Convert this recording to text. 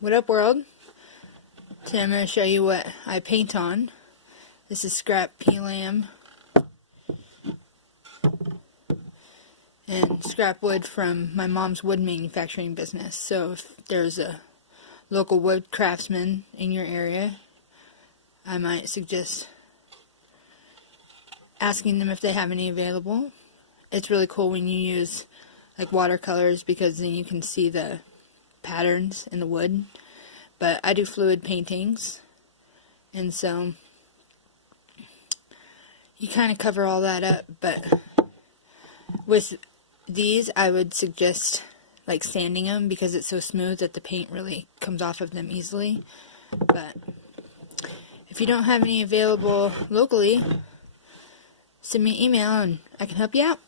What up, world? Today I'm going to show you what I paint on. This is scrap P-lam and scrap wood from my mom's wood manufacturing business. So if there's a local wood craftsman in your area, I might suggest asking them if they have any available. It's really cool when you use like watercolors because then you can see the patterns in the wood. But I do fluid paintings, and so you kind of cover all that up. But with these, I would suggest like sanding them because it's so smooth that the paint really comes off of them easily. But if you don't have any available locally, send me an email and I can help you out.